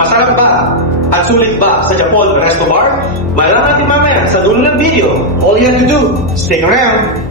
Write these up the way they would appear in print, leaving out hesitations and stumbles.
Masarap ba at sulit ba sa Japon Resto Bar? Malaman natin mamaya sa dulo ng video. All you have to do, stick around!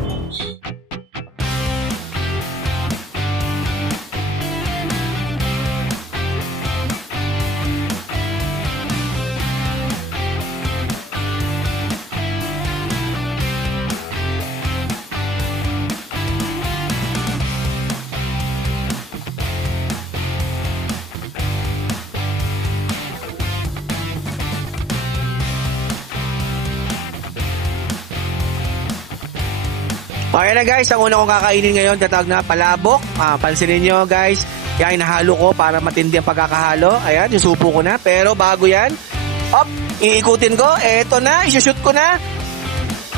Okay na guys, ang una kong kakainin ngayon, tatawag na palabok. Pansinin nyo guys, yan, hinahalo ko para matindi ang pagkakahalo. Ayan, yung supo ko na. Pero bago yan, iikutin ko. Eto na, isushoot ko na.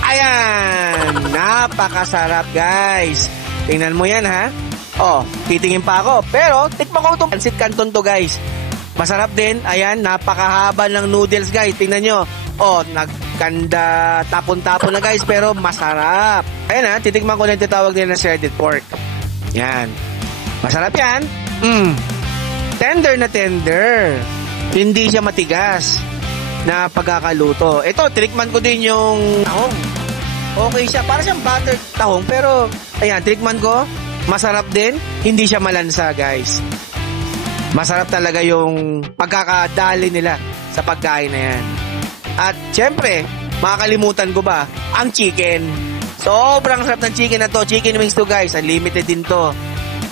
Ayan, napakasarap guys. Tingnan mo yan ha. Titingin pa ako. Pero, tikman ko itong pansit canton to guys. Masarap din. Ayan, napakahaba ng noodles guys. Tingnan nyo. Nagkanda tapon-tapon na guys, pero masarap. Ayan ha, titikman ko na yung titawag nila na shredded pork. Yan. Masarap yan. Tender na tender. Hindi siya matigas na pagkakaluto. Ito, tinikman ko din yung tahong. Okay siya. Para siyang buttered tahong, pero ayan, tinikman ko. Masarap din. Hindi siya malansa guys. Masarap talaga yung pagkakadali nila sa pagkain na yan. At syempre, makakalimutan ko ba, ang chicken. Sobrang sarap ng chicken na to. Chicken wings to guys, unlimited din to.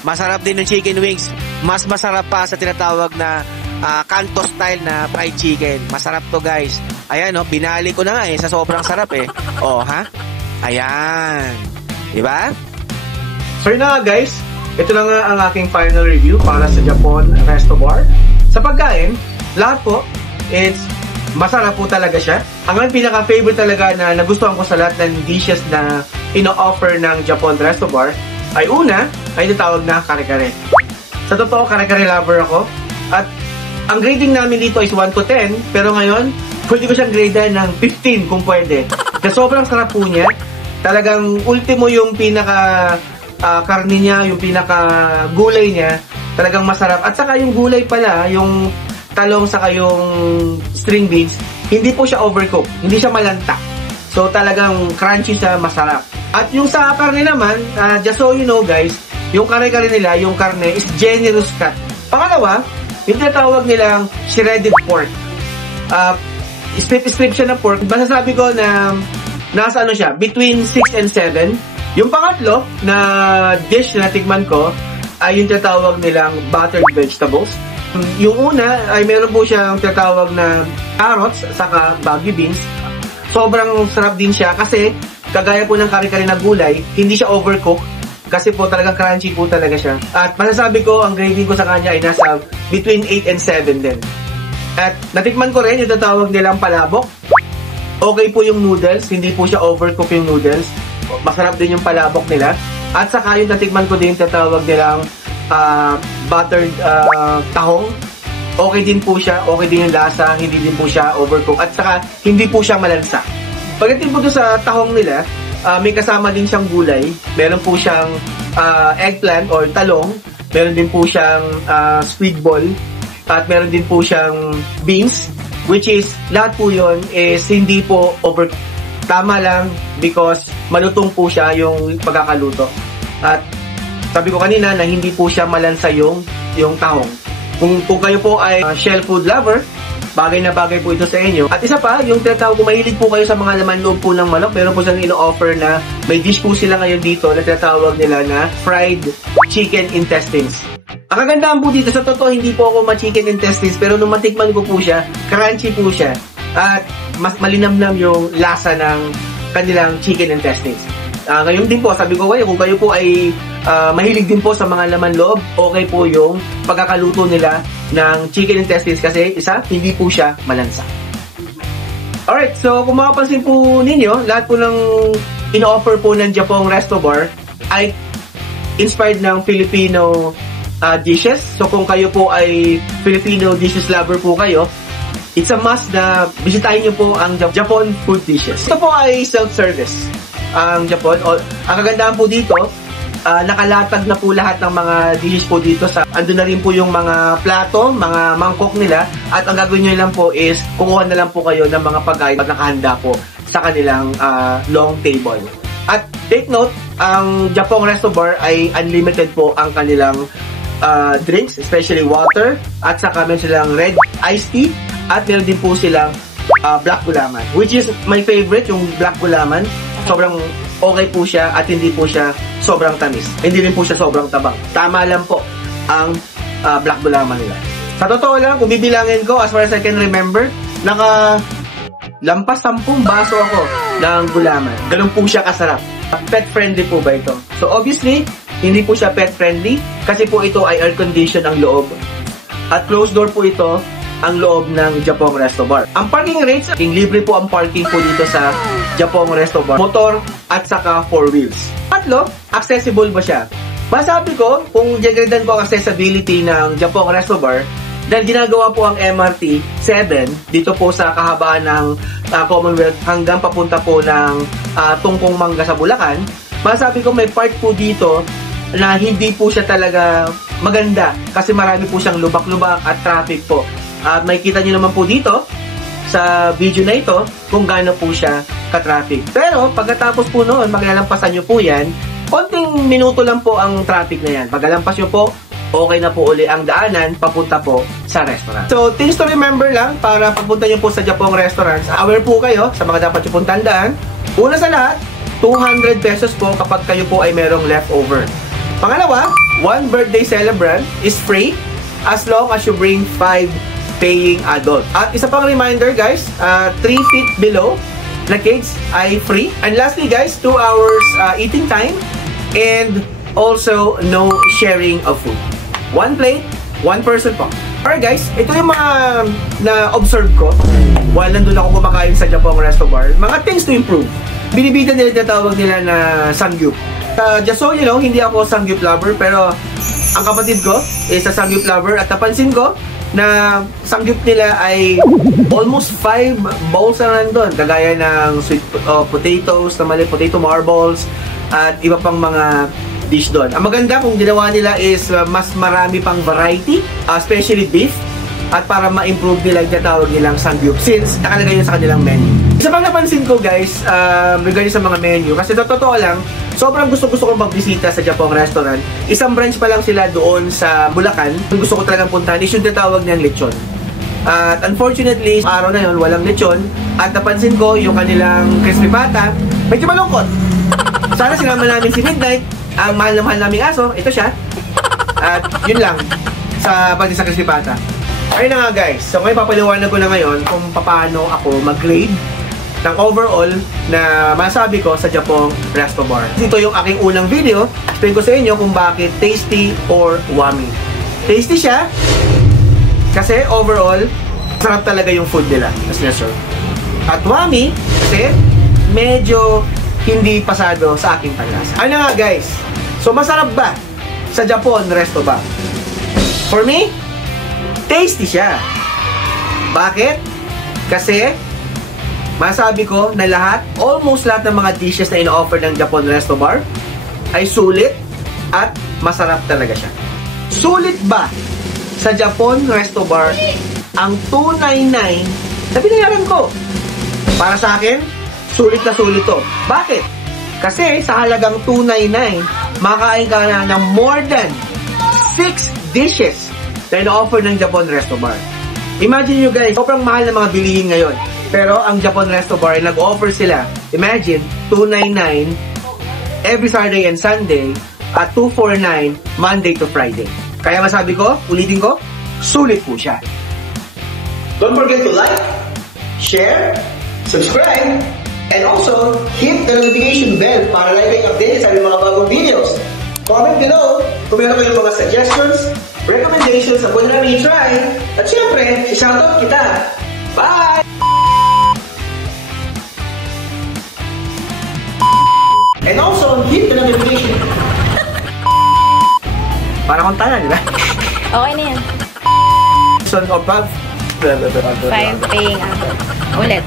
Masarap din yung chicken wings. Mas masarap pa sa tinatawag na Kanto style na fried chicken. Masarap to guys. Ayan binali ko na nga sa sobrang sarap Ayan. Diba? So yun na nga guys, ito na nga ang aking final review para sa Japon Resto Bar. Sa pagkain, lahat po, it's masarap po talaga siya. Ang pinaka-favorite talaga na nagustuhan ko sa lahat ng dishes na ino-offer ng Japon Resto Bar ay una, ay natawag na kare-kare. Sa totoo, kare-kare lover ako. At ang grading namin dito is 1 to 10, pero ngayon, pwede ko siyang grade ng 15 kung pwede. Kasi sobrang sarap po niya. Talagang ultimo yung pinaka karne niya, yung pinaka gulay niya. Talagang masarap. At saka yung gulay pala, yung talong saka yung string beans, hindi po siya overcooked, hindi siya malanta. So talagang crunchy siya, masarap. At yung sa karne naman, just so you know guys, yung kare-kare nila, yung karne is generous cut. Pangalawa, yung tinatawag nilang shredded pork. Strip siya na pork. Masasabi ko na nasa siya, between 6 and 7. Yung pangatlo na dish na tikman ko ay yung tinatawag nilang buttered vegetables. Yung una ay meron po siyang tinatawag na carrots saka baggy beans. Sobrang sarap din siya kasi kagaya po ng kare-kare na gulay, hindi siya overcooked kasi po talagang crunchy po talaga siya. At masasabi ko, ang grading ko sa kanya ay nasa between 8 and 7 din. At natikman ko rin yung tinatawag nilang palabok. Okay po yung noodles, hindi po siya overcooked yung noodles. Masarap din yung palabok nila. At saka yung natikman ko din yung tinatawag nilang buttered tahong. Okay din po siya, okay din yung lasa, hindi din po siya overcooked at saka hindi po siya malansa. Pagdating po sa tahong nila, may kasama din siyang gulay. Meron po siyang eggplant or talong, meron din po siyang squid ball, at meron din po siyang beans, which is lahat po yon is hindi po overcooked. Tama lang because malutong po siya yung pagkakaluto. At sabi ko kanina na hindi po siya malansa yung tahong. Kung kayo po ay shell food lover, bagay na bagay po ito sa inyo. At isa pa, yung tinatawag kung mahilig po kayo sa mga laman loob po ng manok, meron po silang ino-offer na may dish po sila ngayon dito na tinatawag nila na fried chicken intestines. Ang kagandahan po dito, sa totoo hindi po ako ma-chicken intestines, pero nung matikman ko po siya, crunchy po siya. At mas malinamnam yung lasa ng kanilang chicken intestines. Ngayon din po, sabi ko kayo, kung kayo po ay mahilig din po sa mga laman loob, okay po yung pagkakaluto nila ng chicken intestines kasi isa, hindi po siya malansa. Alright, so kung makapansin po ninyo, lahat po ng ino-offer po ng Japon Resto Bar ay inspired ng Filipino dishes. So kung kayo po ay Filipino dishes lover po kayo, it's a must na bisitahin nyo po ang Japon food dishes. Ito po ay self-service ang Japon. Ang kagandahan po dito, nakalatag na po lahat ng mga dishes po dito sa andun na rin po yung mga plato, mga mangkok nila, at ang gagawin nyo lang po is kumuha na lang po kayo ng mga pagkain at nakahanda po sa kanilang long table. At take note, ang Japong Resto Bar ay unlimited po ang kanilang drinks, especially water, at saka meron silang red iced tea, at meron din po silang black gulaman, which is my favorite, yung black gulaman. Sobrang okay po siya at hindi po siya sobrang tamis. Hindi rin po siya sobrang tabang. Tama lang po ang black gulaman nila. Sa totoo lang, kung bibilangin ko, as far as I can remember, lampas 10 baso ako ng gulaman. Ganun po siya kasarap. Pet friendly po ba ito? So obviously, hindi po siya pet friendly kasi po ito ay air condition ang loob. At closed door po ito ang loob ng Japong Resto Bar. Ang parking rates, libre po ang parking po dito sa Japong Resto Bar. Motor at saka 4 wheels. Patlo, accessible ba siya? Masabi ko, kung diagredan ko ang accessibility ng Japong Resto Bar, dahil ginagawa po ang MRT 7 dito po sa kahabaan ng Commonwealth hanggang papunta po ng Tungkong Mangga sa Bulacan, masabi ko may part po dito na hindi po siya talaga maganda kasi marami po siyang lubak-lubak at traffic po. At may kita nyo naman po dito sa video na ito kung gaano po siya ka-traffic. Pero pagkatapos po noon, maglalampasan nyo po yan, konting minuto lang po ang traffic na yan. Pagkalampas nyo po, okay na po uli ang daanan papunta po sa restaurant. So, things to remember lang para papunta nyo po sa Japong Restaurants. Aware po kayo sa mga dapat nyo pong tandaan. Una sa lahat, 200 pesos po kapag kayo po ay merong leftover. Pangalawa, 1 birthday celebrant is free as long as you bring 5 paying adult. At isa pang reminder guys, 3 feet below na kids ay free. And lastly guys, 2 hours eating time and also no sharing of food. 1 plate, 1 person po. Alright guys, ito yung mga na-observe ko while nandun ako kumakain sa Japong Resto Bar. Mga things to improve. Binibida nila, tinatawag nila na samgyup. Just so you know, hindi ako samgyup lover, pero ang kapatid ko is a samgyup lover at napansin ko na samgyup nila ay almost 5 bowls na nandun. Kagaya ng sweet potatoes, potato marbles, at iba pang mga dish doon. Ang maganda kung ginawa nila is mas marami pang variety, especially beef, at para ma-improve nila yung tatawag nilang samgyup since nakalagay yun sa kanilang menu. Isa pang napansin ko guys, regarding sa mga menu, kasi sa totoo lang, sobrang gusto kong magbisita sa Japong Restaurant. Isang branch pa lang sila doon sa Bulacan. Yung gusto ko talagang puntahan is yung tatawag niyang lechon. At unfortunately, araw na yun, walang lechon. At napansin ko yung kanilang crispy pata, medyo malungkot. Sana sinama namin si Midnight, ang mahal na mahal naming aso, ito siya. At yun lang, sa pati sa crispy pata. Ayun na nga guys, so ngayon papaliwanag ko na ngayon kung paano ako mag-grade ng overall na masabi ko sa Japong Resto Bar. Dito yung aking unang video, explain ko sa inyo kung bakit tasty or wami. Tasty siya kasi overall, sarap talaga yung food nila na sinaserve. At wami kasi medyo hindi pasado sa aking panlasa. Ano nga guys, so masarap ba sa Japong Resto Bar? For me, tasty siya. Bakit? Kasi masabi ko na almost lahat ng mga dishes na ino-offer ng Japong Resto Bar ay sulit at masarap talaga siya. Sulit ba sa Japong Resto Bar ang $299 na binayaran ko? Para sa akin, sulit na sulit to. Bakit? Kasi sa halagang $299, makakain ka na ng more than 6 dishes na ino-offer ng Japong Resto Bar. Imagine nyo guys, sobrang mahal na mga bilihin ngayon. Pero ang Japong Resto Bar, nag-offer sila, imagine, $299 every Saturday and Sunday at $249 Monday to Friday. Kaya masabi ko, ulitin ko, sulit po siya. Don't forget to like, share, subscribe, and also hit the notification bell para lagi kayong updated sa mga bagong videos. Comment below kung meron kayong mga suggestions, recommendations na pwede namin i-try, at syempre, i-shoutout kita. Bye! And also, hit the notification. Para kung tala, di ba? Okay na yan. Son of 5 5 paying adult. Ulit.